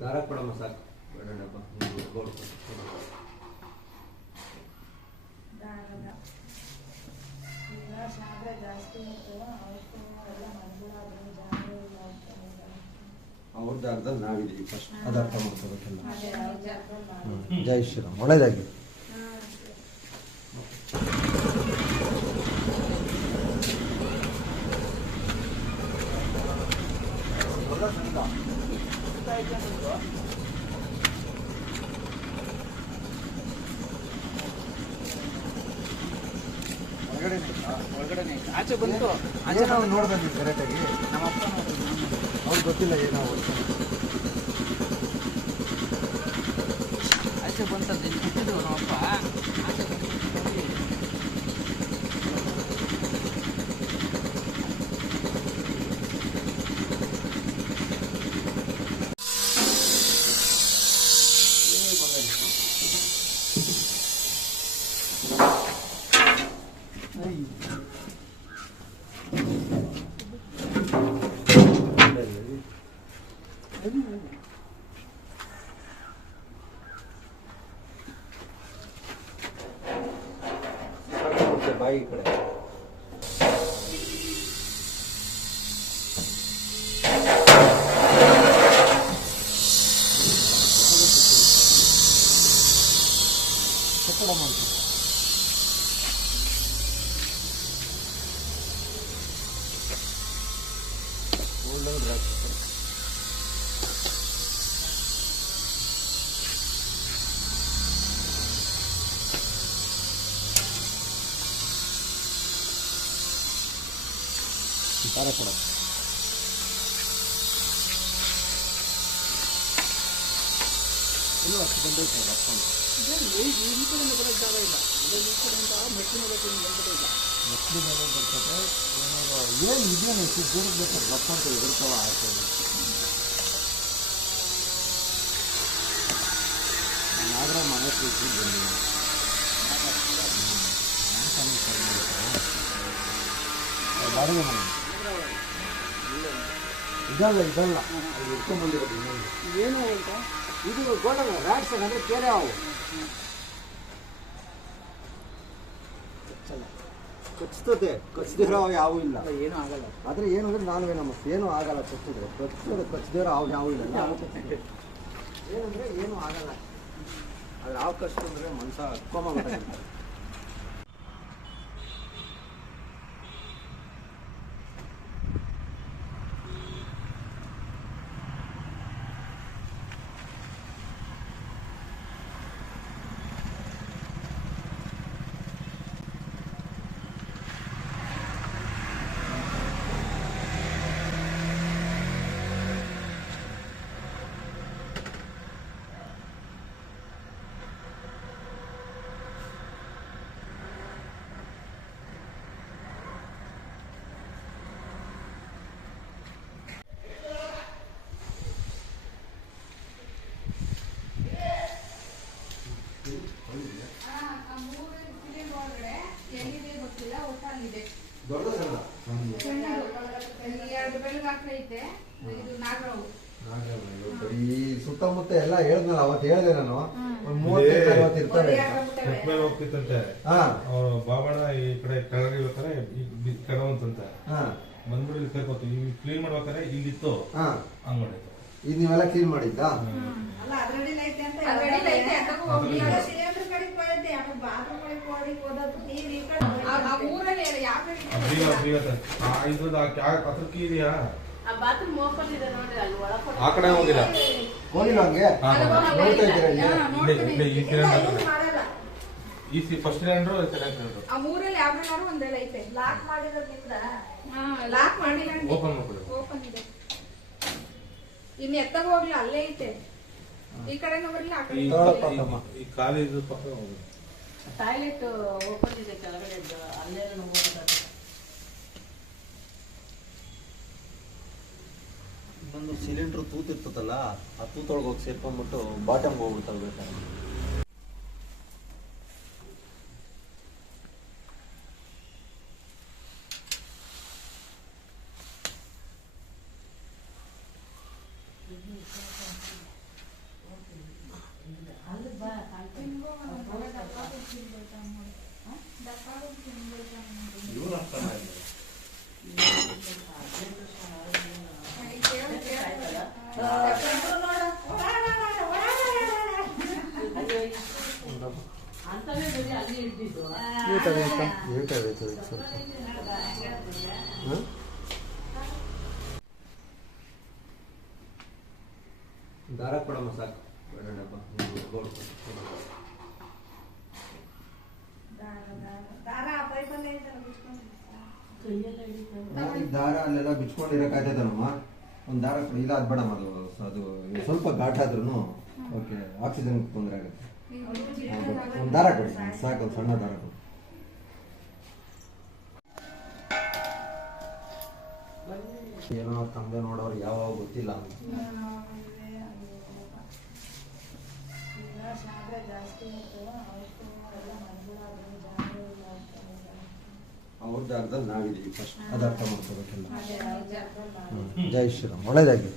ದಾರ ಕೊಡಮ್ಮ ಸಾಕು ಬೇಡಪ್ಪ ಅವ್ರ ಜಾಗದಲ್ಲಿ ನಾವಿದ್ದೀವಿ ಫಸ್ಟ್ ಅದು ಅರ್ಥ ಮಾಡ್ಕೋಬೇಕಲ್ಲ. ಜೈ ಶ್ರೀರಾಮ್. ಒಳ್ಳೇದಾಗಿ ಆಚೆ ಬಂತು. ಆಚೆ ನಾವು ನೋಡ್ಬೇಕು ಕರೆಕ್ಟಾಗಿ. ನಮ್ಮ ಅಪ್ಪ ನೋಡಿದ್ರು, ಅವ್ರಿಗೆ ಗೊತ್ತಿಲ್ಲ ಏನೋ ಆಚೆ ಬಂತಂದು ಇಟ್ಟಿದ್ದು ನಮ್ಮಪ್ಪ ಆಚೆ ಬಂತು. ಬಾಯಿ ಈ ಕಡೆ ಕಟ್ಟಡ ಮಾಡ್ತೀವಿ. ದಾರ ಕೊಡ. ಇನ್ನೂ ಅಷ್ಟು ಬಂದೈತೆ ಲಪ್ಕೊಂಡು. ಈ ಕಡೆಯಿಂದ ಬರೋಕ್ಕೆ ಜಾಗ ಇಲ್ಲ. ಈ ಕಡೆಯಿಂದ ಮೆಟ್ಟಿನ ಬಗ್ಗೆ ಬಂದಿಲ್ಲ. ಮೆಟ್ಲಿ ಮೇಲೆ ಬರ್ತದೆ. ಏನು ಇದೇನು ಎಷ್ಟು ದೂರಕ್ಕೆ ಬೇಕಾದ್ರೆ ಲಪ್ಕೊಂತ ಎದುರ್ತಾವ ಆಗ್ತದೆ. ನಾಗರ ಮನೆ ಪ್ರೀತಿ ಬಂದಿದೆ. ಬಾಡಿಗೆ ಮನೆ ಇದಲ್ಲ ಅಲ್ಲಿ ಇಟ್ಕೊಂಡ್ಬಂದಿರೋದು ಇನ್ನೊಂದು ಏನು ಅಂತ ಇದು ಗೋಲ್ಡನ್ ರ್ಯಾಟ್ಸ್ ಅಂದರೆ ಕೇರೆ ಅವು ಕಚ್ತದೆ. ಕಚ್ದಿರೋ ಯಾವೂ ಇಲ್ಲ. ಏನೂ ಆಗಲ್ಲ. ಆದರೆ ಏನು ಅಂದರೆ ನಾನು ನಮ್ಮ ಏನೂ ಆಗಲ್ಲ. ಕಚ್ದಿರೋ ಅವು ಯಾವೂ ಇಲ್ಲ. ಏನಂದರೆ ಏನೂ ಆಗಲ್ಲ. ಆದರೆ ಯಾವ ಕಷ್ಟ ಅಂದರೆ ಮನುಷ್ಯ ಕೋಮ ಗೊತ್ತಾಗುತ್ತೆ. ಈ ಸುತ್ತಮುತ್ತ ಎಲ್ಲ ಹೇಳಿದ್ನಲ್ಲ ಅವತ್ತು ಹೇಳಿದೆ ನಾನು. ಒಂದು 30-40 ಇರ್ತವೆ. ಹೋಗ್ತಿತ್ತಂತೆ ಅವ್ರು ಬಾಬಣ್ಣ ಈ ಕಡೆ ಕೆಳಗಡೆ ಇರ್ಬೇಕಾರೆ ಕೆಡವಂತಂತೆ ಬಂದ್ಬಿಟ್ಟು ಕರ್ಕೋತು. ಈಗ ಕ್ಲೀನ್ ಮಾಡ್ಬೇಕಾರೆ ಇಲ್ಲಿತ್ತು ಹಂಗ್ ಮಾಡಿತ್ತು. ಈಗ ನೀವೆಲ್ಲ ಕ್ಲೀನ್ ಮಾಡಿದ್ದಾ? ಇದೆಯಾ ಆ ಕಡೆ ಹೋಗಿಲ್ಲ. ಹೋಗಿಲ್ಲ ಹಂಗೆ ನೋಡ್ತಾ ಇದ್ದೀರಾ? ಈ ಫಸ್ಟ್ ಸಿಲಿಂಡ್ರು ಸೆಕೆಂಡ್ ಸಿಲಿಂಡ್ರು ಆ ಮೂರಲ್ಲಿ ಯಾವ್ದಾದ್ರು ಒಂದೆಲ್ಲ ಐತೆ. ಲಾಕ್ ಮಾಡಿರೋದ್ರಿಂದ ಲಾಕ್ ಮಾಡಿಲ್ಲ. ಓಪನ್ ಮಾಡ್ಕೊಳ್ಳಿ. ಓಪನ್ ಇದೆ. ಇನ್ನು ಎತ್ತಾಗ ಹೋಗ್ಲಿ ಅಲ್ಲೇ ಐತೆ. ಈ ಕಡೆನೂ ಬರ್ಲಿ ಆ ಕಡೆ. ಈ ಖಾಲಿ ಇದು ಪಕ್ಕ ಹೋಗಿ ಟಾಯ್ಲೆಟ್ ಓಪನ್ ಇದೆ ಕೆಳಗಡೆ. ಅಲ್ಲೇ ಹೋಗೋದು. ಇನ್ನೊಂದು ಸಿಲಿಂಡ್ರ್ ತೂತಿರ್ತದಲ್ಲ, ಆ ತೂತೊಳಗೆ ಹೋಗಿ ಸೇರ್ಕೊಂಡ್ಬಿಟ್ಟು ಬಾಟಮ್ಗೆ ಹೋಗ್ಬಿಡ್ತವೆ ಬೇಕಾದ್ರೆ. ಇವ್ರು ಅರ್ಥ ಮಾಡಿದ್ರು. ಅಂತವೇ ಬರೀ ಅಲ್ಲಿ ಹಿಡ್ದಿದ್ದು. ನೀಟಾಗಿ ಅಕ್ಕ ನೀಟಾಗಿ ಆಯ್ತು ಸ್ವಲ್ಪ ಹಾಂ ದಾರ ಕೊಡಮ್ಮ ಸಾಕು ಬೇಡಪ್ಪ ಕೈಯೆಲ್ಲ ಹಿಡಿತಾರೆ. ಈಗ ದಾರ ಅಲ್ಲೆಲ್ಲ ಬಿಚ್ಕೊಂಡಿರೋಕ್ಕಾಯ್ತದನಮ್ಮ ಒಂದು ದಾರ ಕೊಡಿ ಇಲ್ಲ ಅದು ಬೇಡಮ್ಮ ಅದು ಸ್ವಲ್ಪ ಘಾಟ್ ಆದ್ರೂ ಓಕೆ ಆಕ್ಸಿಜನ್ ತೊಂದರೆ ಆಗುತ್ತೆ ಒಂದು ದಾರ ಕೊಡಿ ಸಾಕು ಒಂದು ಸಣ್ಣ ದಾರ ಕೊಡಿ ಏನೋ ತಂದೆ ನೋಡೋರು ಯಾವಾಗ ಗೊತ್ತಿಲ್ಲ ಅಂತ ಅವ್ರ ಜಾಗದಲ್ಲಿ ನಾವಿದ್ದೀವಿ ಫಸ್ಟ್ ಅದು ಅರ್ಥ ಮಾಡ್ಕೋಬೇಕೆಲ್ಲ ಜೈ ಶ್ರೀರಾಮ್ ಒಳ್ಳೇದಾಗಿ